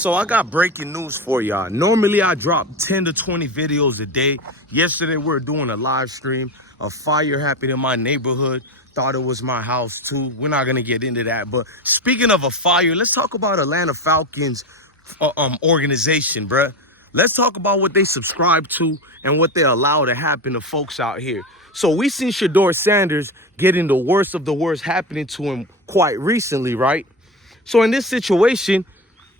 So I got breaking news for y'all. Normally I drop 10 to 20 videos a day. Yesterday we were doing a live stream. A fire happened in my neighborhood. Thought it was my house too. We're not gonna get into that. But speaking of a fire, let's talk about Atlanta Falcons organization, bruh. Let's talk about what they subscribe to and what they allow to happen to folks out here. So we seen Shedeur Sanders getting the worst of the worst happening to him quite recently, right? So in this situation,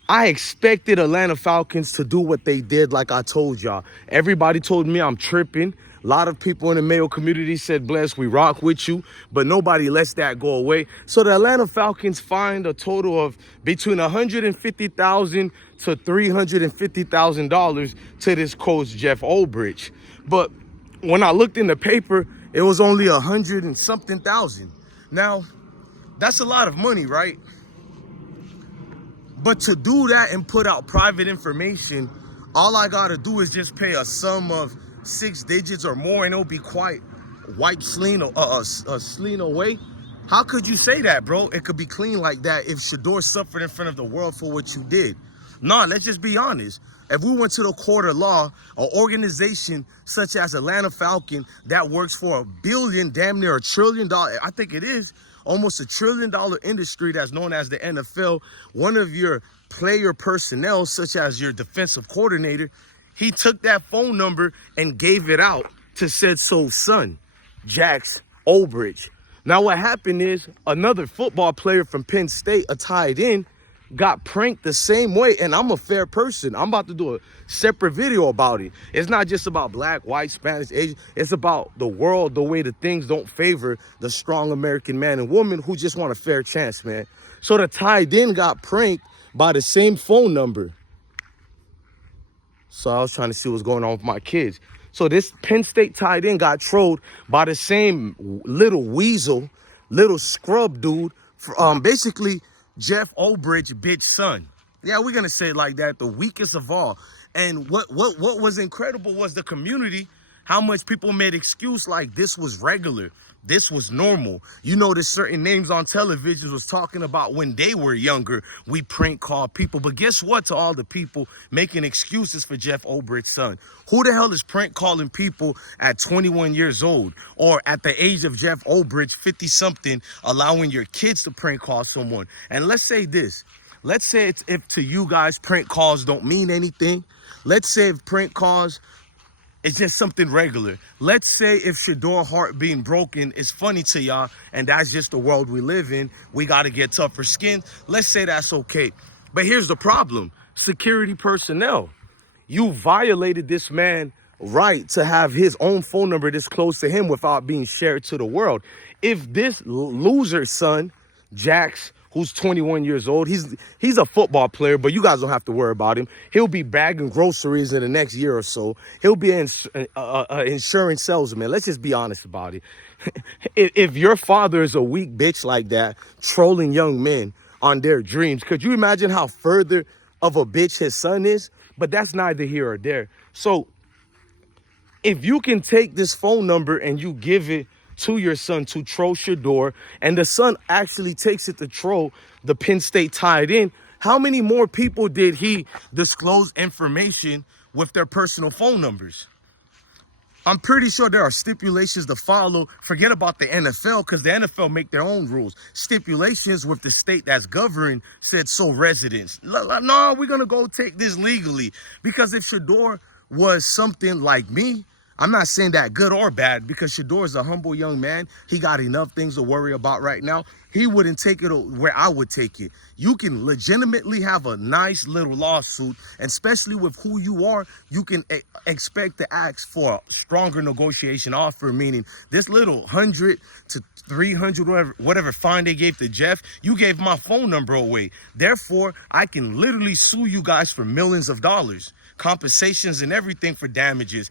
I expected Atlanta Falcons to do what they did, like I told y'all. Everybody told me I'm tripping. A lot of people in the male community said, Bless, we rock with you, but nobody lets that go away. So the Atlanta Falcons fined a total of between $150,000 to $350,000 to this coach, Jeff Ulbrich. But when I looked in the paper, it was only 100 and something thousand. Now, that's a lot of money, right? But to do that and put out private information, all I gotta do is just pay a sum of 6 digits or more, and it'll be quite wiped clean away. How could you say that, bro? It could be clean like that if Shedeur suffered in front of the world for what you did. Nah, let's just be honest. If we went to the court of law, an organization such as Atlanta Falcon that works for $1 billion, damn near $1 trillion, I think it is, almost $1 trillion industry that's known as the NFL, one of your player personnel, such as your defensive coordinator, he took that phone number and gave it out to said soul's son, Jax Ulbrich. Now what happened is another football player from Penn State, a tight end, got pranked the same way, and I'm a fair person. I'm about to do a separate video about it. It's not just about black, white, Spanish, Asian. It's about the world, the way the things don't favor the strong American man and woman who just want a fair chance, man. So the tight end got pranked by the same phone number. So I was trying to see what's going on with my kids. So this Penn State tight end got trolled by the same little weasel, little scrub dude, basically Jeff Ulbrich, bitch son. Yeah, we're gonna say it like that, the weakest of all. And what was incredible was the community, how much people made excuse like this was regular, this was normal. You know, there's certain names on television was talking about when they were younger, we prank call people. But guess what, to all the people making excuses for Jeff Ulbrich's son? Who the hell is prank calling people at 21 years old or at the age of Jeff Ulbrich, 50 something, allowing your kids to prank call someone? And let's say this. Let's say if to you guys prank calls don't mean anything. Let's say if prank calls, it's just something regular. Let's say if Shedeur heart being broken is funny to y'all, and that's just the world we live in. We got to get tougher skin. Let's say that's okay. But here's the problem. Security personnel. You violated this man's right to have his own phone number this close to him without being shared to the world. If this loser son, Jax, who's 21 years old, he's a football player, but you guys don't have to worry about him. He'll be bagging groceries in the next year or so. He'll be an insurance salesman. Let's just be honest about it. If your father is a weak bitch like that, trolling young men on their dreams, could you imagine how further of a bitch his son is? But that's neither here or there. So if you can take this phone number and you give it to your son to troll Shedeur, and the son actually takes it to troll the Penn State tight end, how many more people did he disclose information with their personal phone numbers? I'm pretty sure there are stipulations to follow. Forget about the NFL, because the NFL make their own rules. Stipulations with the state that's governing said so residents. No, we're going to go take this legally. Because if Shedeur was something like me, I'm not saying that good or bad, because Shedeur is a humble young man. He got enough things to worry about right now. He wouldn't take it where I would take it. You can legitimately have a nice little lawsuit, and especially with who you are, you can expect to ask for a stronger negotiation offer, meaning this little 100 to 300, whatever fine they gave to Jeff, you gave my phone number away. Therefore, I can literally sue you guys for millions of dollars. Compensations and everything for damages,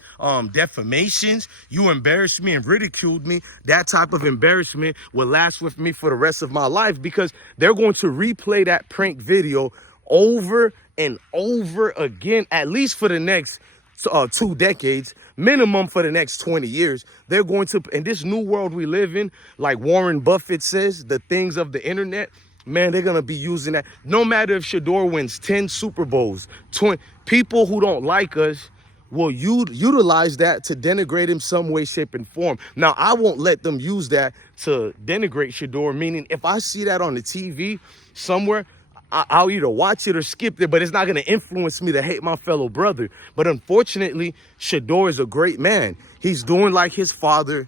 defamations. You embarrassed me and ridiculed me. That type of embarrassment will last with me for the rest of my life, because they're going to replay that prank video over and over again, at least for the next 2 decades, minimum for the next 20 years. They're going to, in this new world we live in, like Warren Buffett says, the things of the internet, man, they're going to be using that. No matter if Shedeur wins 10 Super Bowls, 20, people who don't like us will utilize that to denigrate him some way, shape, and form. Now, I won't let them use that to denigrate Shedeur, meaning if I see that on the TV somewhere, I'll either watch it or skip it, but it's not going to influence me to hate my fellow brother. But unfortunately, Shedeur is a great man. He's doing like his father,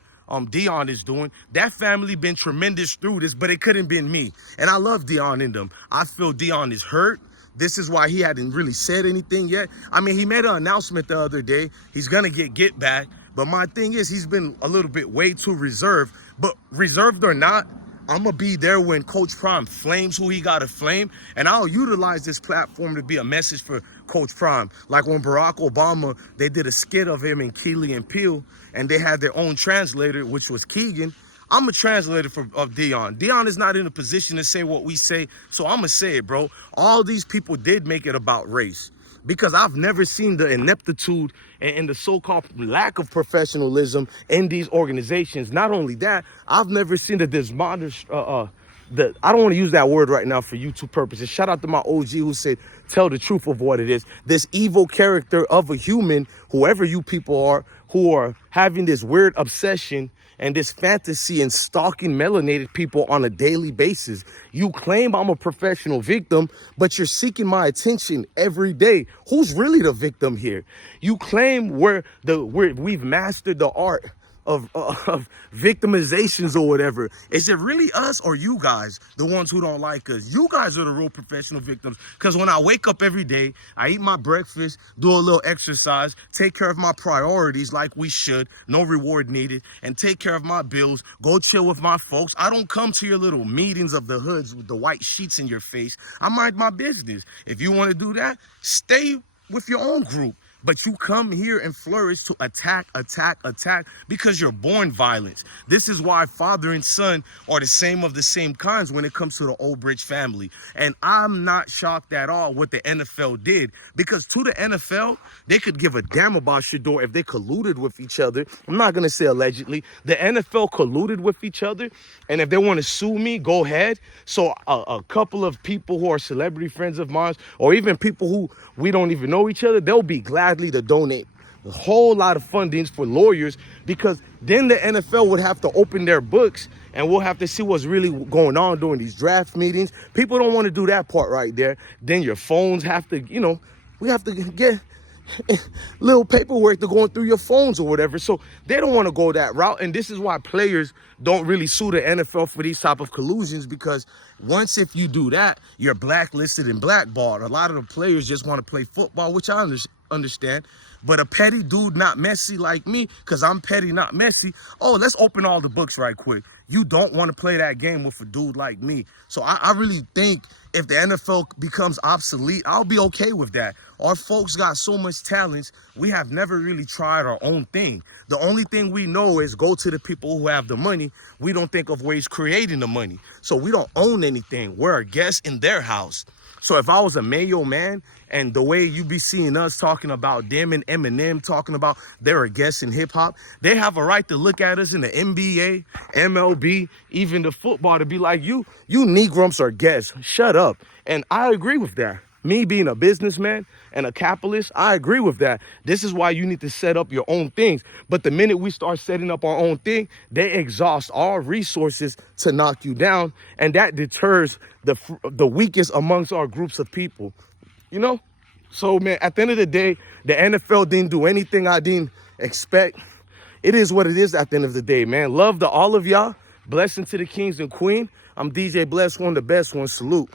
Dion, is doing. That family been tremendous through this, but it couldn't been me. And I love Dion in them. I feel Dion is hurt. This is why he hadn't really said anything yet. I mean, he made an announcement the other day. He's going to get back. But my thing is, he's been a little bit way too reserved. But reserved or not, I'm going to be there when Coach Prime flames who he got to flame. And I'll utilize this platform to be a message for Coach Prime. Like when Barack Obama, they did a skit of him and Keely and Peele, and they had their own translator, which was Keegan. I'm a translator of Dion. Dion is not in a position to say what we say, so I'm going to say it, bro. All these people did make it about race, because I've never seen the ineptitude and the so-called lack of professionalism in these organizations. Not only that, I've never seen the I don't want to use that word right now for YouTube purposes. Shout out to my OG who said, tell the truth of what it is. This evil character of a human, whoever you people are, who are having this weird obsession and this fantasy and stalking melanated people on a daily basis. You claim I'm a professional victim, but you're seeking my attention every day. Who's really the victim here? You claim we've mastered the art of victimizations or whatever. Is it really us or you guys, the ones who don't like us? You guys are the real professional victims. Because when I wake up every day, I eat my breakfast, do a little exercise, take care of my priorities like we should, no reward needed, and take care of my bills, go chill with my folks. I don't come to your little meetings of the hoods with the white sheets in your face. I mind my business. If you want to do that, stay with your own group. But you come here and flourish to attack because you're born violence. This is why father and son are the same kinds when it comes to the Ulbrich family. And I'm not shocked at all what the NFL did, because to the NFL, they could give a damn about Shedeur if they colluded with each other. I'm not going to say allegedly. The NFL colluded with each other. And if they want to sue me, go ahead. So a couple of people who are celebrity friends of mine, or even people who we don't even know each other, they'll be gladly to donate a whole lot of fundings for lawyers, because then the NFL would have to open their books and we'll have to see what's really going on during these draft meetings. People don't want to do that part right there. Then your phones have to, we have to get little paperwork to going through your phones or whatever. So they don't want to go that route. And this is why players don't really sue the NFL for these type of collusions, because once if you do that, you're blacklisted and blackballed. A lot of the players just want to play football, which I understand. But a petty dude, not messy like me, because I'm petty, not messy. Oh, let's open all the books right quick. You don't want to play that game with a dude like me. So I really think if the NFL becomes obsolete, I'll be okay with that. Our folks got so much talent, we have never really tried our own thing. The only thing we know is go to the people who have the money. We don't think of ways creating the money. So we don't own anything. We're a guest in their house. So if I was a Mayo man, and the way you be seeing us talking about them and Eminem talking about they're a guest in hip hop, they have a right to look at us in the NBA, MLB, even the football, to be like, you Negrums are guests. Shut up. And I agree with that. Me being a businessman and a capitalist, I agree with that. This is why you need to set up your own things. But the minute we start setting up our own thing, they exhaust our resources to knock you down. And that deters the weakest amongst our groups of people. So, man, at the end of the day, the NFL didn't do anything I didn't expect. It is what it is at the end of the day, man. Love to all of y'all. Blessing to the kings and queen. I'm DJ Bless, one of the best ones. Salute.